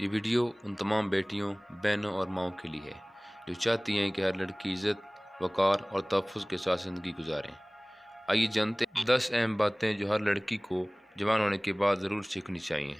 ये वीडियो उन तमाम बेटियों, बहनों और माँओं के लिए है जो चाहती हैं कि हर लड़की इज़्ज़त, वक़ार और तहफ़्फ़ुज़ के साथ ज़िंदगी गुज़ारें। आइए जानते हैं 10 अहम बातें जो हर लड़की को जवान होने के बाद ज़रूर सीखनी चाहिए।